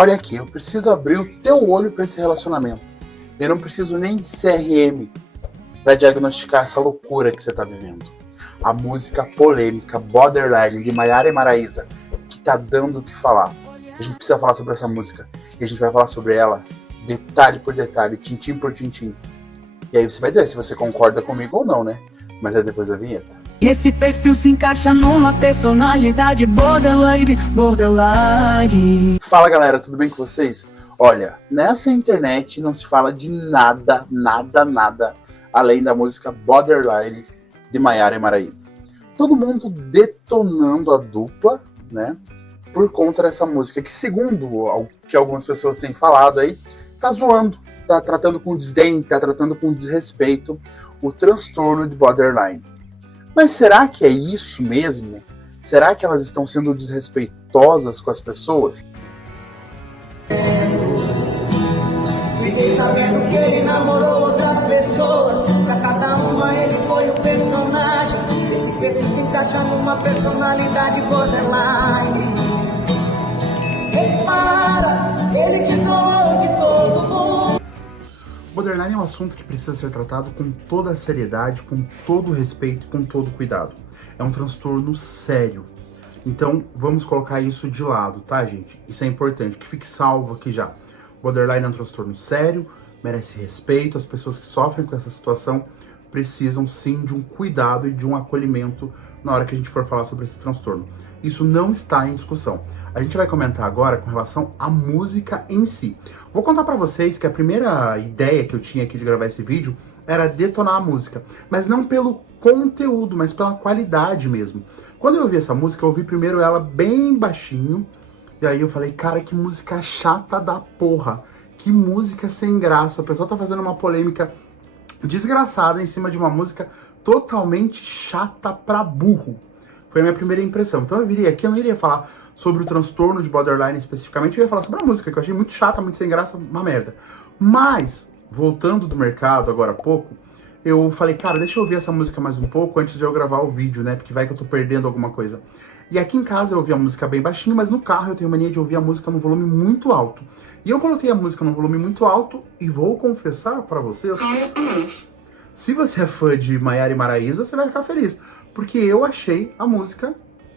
Olha aqui, eu preciso abrir o teu olho para esse relacionamento. Eu não preciso nem de CRM para diagnosticar essa loucura que você está vivendo. A música polêmica Borderline de Maiara e Maraíza, que tá dando o que falar. A gente precisa falar sobre essa música e a gente vai falar sobre ela detalhe por detalhe, tintim por tintim. E aí você vai dizer se você concorda comigo ou não, né? Mas é depois da vinheta. Esse perfil se encaixa numa personalidade borderline. Fala galera, tudo bem com vocês? Olha, nessa internet não se fala de nada além da música Borderline de Maiara e Maraíza. Todo mundo detonando a dupla, né? Por conta dessa música que, segundo o que algumas pessoas têm falado aí, tá zoando, tá tratando com desdém, tá tratando com desrespeito o transtorno de borderline. Mas será que é isso mesmo? Será que elas estão sendo desrespeitosas com as pessoas? Fiquei sabendo que ele namorou outras pessoas. Pra cada uma ele foi um personagem. Esse perfil se encaixa numa personalidade borderline. Repara, ele te zoou de todo mundo. Borderline é um assunto que precisa ser tratado com toda a seriedade, com todo o respeito, com todo o cuidado. É um transtorno sério. Então, vamos colocar isso de lado, tá, gente? Isso é importante, que fique salvo aqui já. Borderline é um transtorno sério, merece respeito. As pessoas que sofrem com essa situação precisam sim de um cuidado e de um acolhimento na hora que a gente for falar sobre esse transtorno. Isso não está em discussão. A gente vai comentar agora com relação à música em si. Vou contar pra vocês que a primeira ideia que eu tinha aqui de gravar esse vídeo era detonar a música, mas não pelo conteúdo, mas pela qualidade mesmo. Quando eu ouvi essa música, eu ouvi primeiro ela bem baixinho, e aí eu falei, cara, que música chata da porra, que música sem graça. O pessoal tá fazendo uma polêmica desgraçada em cima de uma música totalmente chata pra burro. Foi a minha primeira impressão. Então eu viria aqui, eu não iria falar sobre o transtorno de borderline especificamente, eu ia falar sobre a música, que eu achei muito chata, muito sem graça, uma merda. Mas, voltando do mercado agora há pouco, eu falei, cara, deixa eu ouvir essa música mais um pouco antes de eu gravar o vídeo, né? Porque vai que eu tô perdendo alguma coisa. E aqui em casa eu ouvi a música bem baixinho, mas no carro eu tenho mania de ouvir a música no volume muito alto. E eu coloquei a música no volume muito alto e vou confessar pra vocês, se você é fã de Maiara e Maraíza, você vai ficar feliz. Porque eu achei a música,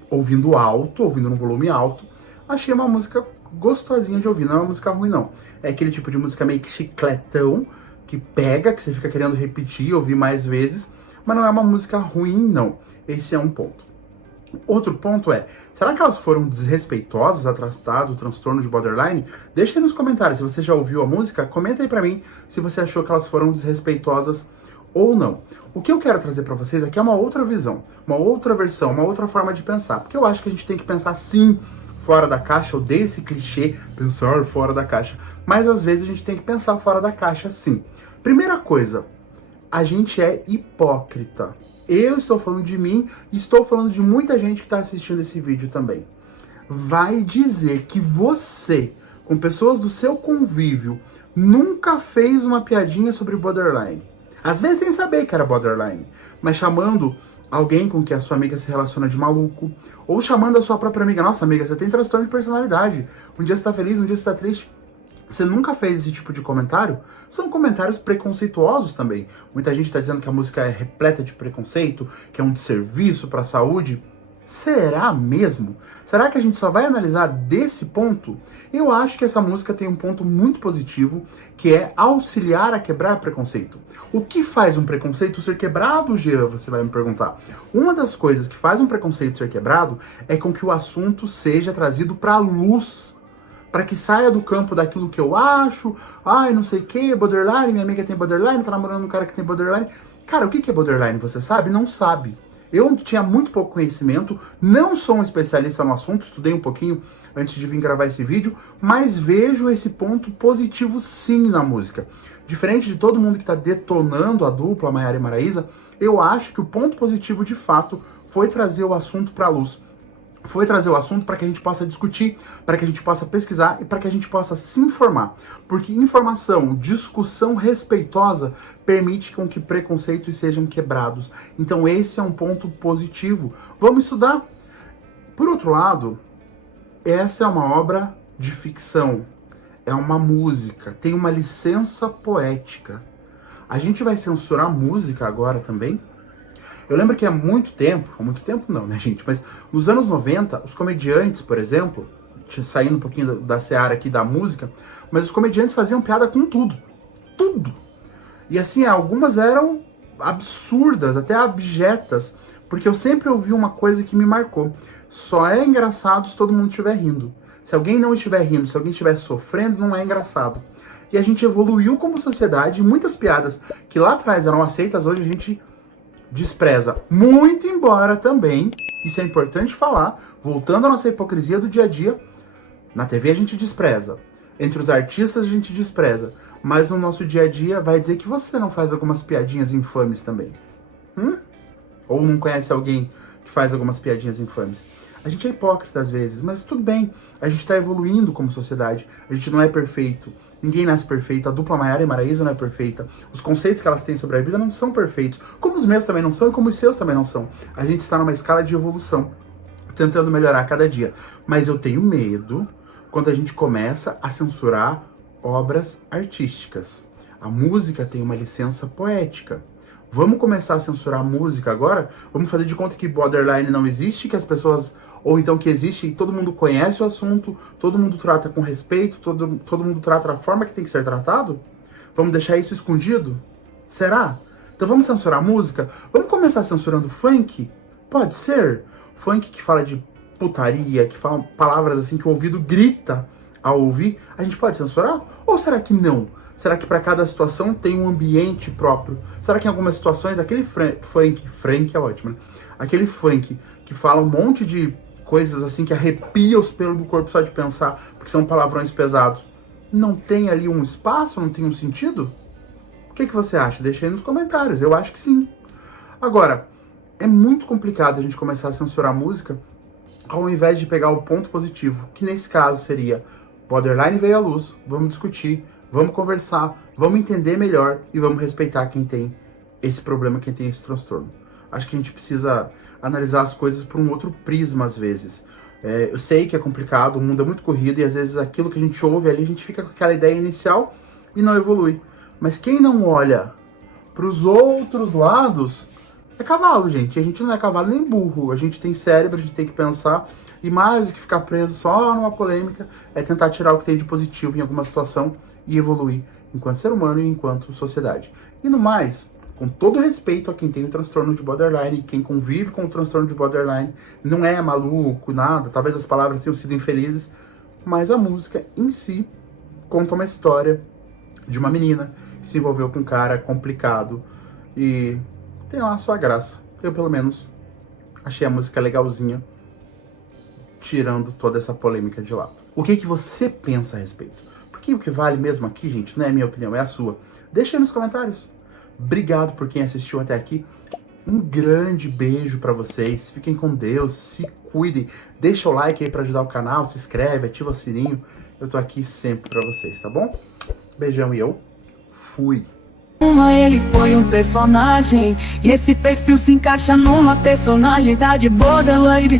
ouvindo alto, ouvindo no volume alto, achei uma música gostosinha de ouvir, não é uma música ruim não. É aquele tipo de música meio que chicletão, que pega, que você fica querendo repetir, ouvir mais vezes, mas não é uma música ruim não. Esse é um ponto. Outro ponto é, será que elas foram desrespeitosas a tratar do transtorno de borderline? Deixa aí nos comentários, se você já ouviu a música, comenta aí pra mim se você achou que elas foram desrespeitosas ou não. O que eu quero trazer pra vocês aqui é uma outra visão, uma outra versão, uma outra forma de pensar, porque eu acho que a gente tem que pensar sim fora da caixa, eu odeio esse clichê, pensar fora da caixa, mas às vezes a gente tem que pensar fora da caixa sim. Primeira coisa, a gente é hipócrita. Eu estou falando de mim e estou falando de muita gente que está assistindo esse vídeo também. Vai dizer que você, com pessoas do seu convívio, nunca fez uma piadinha sobre borderline. Às vezes sem saber que era borderline, mas chamando alguém com que a sua amiga se relaciona de maluco, ou chamando a sua própria amiga, nossa amiga, você tem transtorno de personalidade, um dia você tá feliz, um dia você tá triste. Você nunca fez esse tipo de comentário? São comentários preconceituosos também. Muita gente tá dizendo que a música é repleta de preconceito, que é um desserviço para a saúde. Será mesmo? Será que a gente só vai analisar desse ponto? Eu acho que essa música tem um ponto muito positivo, que é auxiliar a quebrar preconceito. O que faz um preconceito ser quebrado, Jean? Você vai me perguntar. Uma das coisas que faz um preconceito ser quebrado é com que o assunto seja trazido para a luz, para que saia do campo daquilo que eu acho, ai, não sei o que, borderline, minha amiga tem borderline, tá namorando um cara que tem borderline. Cara, o que é borderline, você sabe? Não sabe. Eu tinha muito pouco conhecimento, não sou um especialista no assunto, estudei um pouquinho antes de vir gravar esse vídeo, mas vejo esse ponto positivo sim na música. Diferente de todo mundo que está detonando a dupla Maiara e Maraíza, eu acho que o ponto positivo de fato foi trazer o assunto para a luz. Foi trazer o assunto para que a gente possa discutir, para que a gente possa pesquisar e para que a gente possa se informar. Porque informação, discussão respeitosa permite com que preconceitos sejam quebrados. Então esse é um ponto positivo. Vamos estudar. Por outro lado, essa é uma obra de ficção, é uma música, tem uma licença poética. A gente vai censurar música agora também? Eu lembro que há muito tempo não, né, gente? Mas nos anos 90, os comediantes, por exemplo, saindo um pouquinho da seara aqui da música, mas os comediantes faziam piada com tudo. Tudo! E assim, algumas eram absurdas, até abjetas, porque eu sempre ouvi uma coisa que me marcou. Só é engraçado se todo mundo estiver rindo. Se alguém não estiver rindo, se alguém estiver sofrendo, não é engraçado. E a gente evoluiu como sociedade, e muitas piadas que lá atrás eram aceitas, hoje a gente despreza. Muito embora também, isso é importante falar, voltando à nossa hipocrisia do dia a dia, na TV a gente despreza, entre os artistas a gente despreza, mas no nosso dia a dia vai dizer que você não faz algumas piadinhas infames também. Ou não conhece alguém que faz algumas piadinhas infames. A gente é hipócrita às vezes, mas tudo bem, a gente está evoluindo como sociedade, a gente não é perfeito. Ninguém nasce perfeito, a dupla Maiara e Maraísa não é perfeita. Os conceitos que elas têm sobre a vida não são perfeitos. Como os meus também não são e como os seus também não são. A gente está numa escala de evolução, tentando melhorar a cada dia. Mas eu tenho medo quando a gente começa a censurar obras artísticas. A música tem uma licença poética. Vamos começar a censurar a música agora? Vamos fazer de conta que borderline não existe, que as pessoas... Ou então que existe e todo mundo conhece o assunto, todo mundo trata com respeito, todo mundo trata da forma que tem que ser tratado? Vamos deixar isso escondido? Será? Então vamos censurar a música? Vamos começar censurando funk? Pode ser? Funk que fala de putaria, que fala palavras assim que o ouvido grita ao ouvir, a gente pode censurar? Ou será que não? Será que para cada situação tem um ambiente próprio? Será que em algumas situações aquele funk é ótimo, né? Aquele funk que fala um monte de coisas assim que arrepia os pelos do corpo só de pensar, porque são palavrões pesados, não tem ali um espaço, não tem um sentido? O que você acha? Deixa aí nos comentários, eu acho que sim. Agora, é muito complicado a gente começar a censurar a música ao invés de pegar o ponto positivo, que nesse caso seria borderline veio à luz, vamos discutir, vamos conversar, vamos entender melhor e vamos respeitar quem tem esse problema, quem tem esse transtorno. Acho que a gente precisa analisar as coisas por um outro prisma às vezes. Eu sei que é complicado, o mundo é muito corrido e às vezes aquilo que a gente ouve ali, a gente fica com aquela ideia inicial e não evolui. Mas quem não olha para os outros lados é cavalo, gente. A gente não é cavalo nem burro, a gente tem cérebro, a gente tem que pensar e mais do que ficar preso só numa polêmica, é tentar tirar o que tem de positivo em alguma situação e evoluir enquanto ser humano e enquanto sociedade. E no mais, com todo respeito a quem tem o transtorno de borderline e quem convive com o transtorno de borderline, não é maluco, nada, talvez as palavras tenham sido infelizes, mas a música em si conta uma história de uma menina que se envolveu com um cara complicado e tem lá a sua graça. Eu, pelo menos, achei a música legalzinha, tirando toda essa polêmica de lado. O que você pensa a respeito? Porque o que vale mesmo aqui, gente, não é a minha opinião, é a sua. Deixa aí nos comentários. Obrigado por quem assistiu até aqui. Um grande beijo pra vocês. Fiquem com Deus, se cuidem. Deixa o like aí pra ajudar o canal, se inscreve, ativa o sininho. Eu tô aqui sempre pra vocês, tá bom? Beijão e eu fui. Ele foi um personagem e esse perfil se encaixa numa personalidade borderline.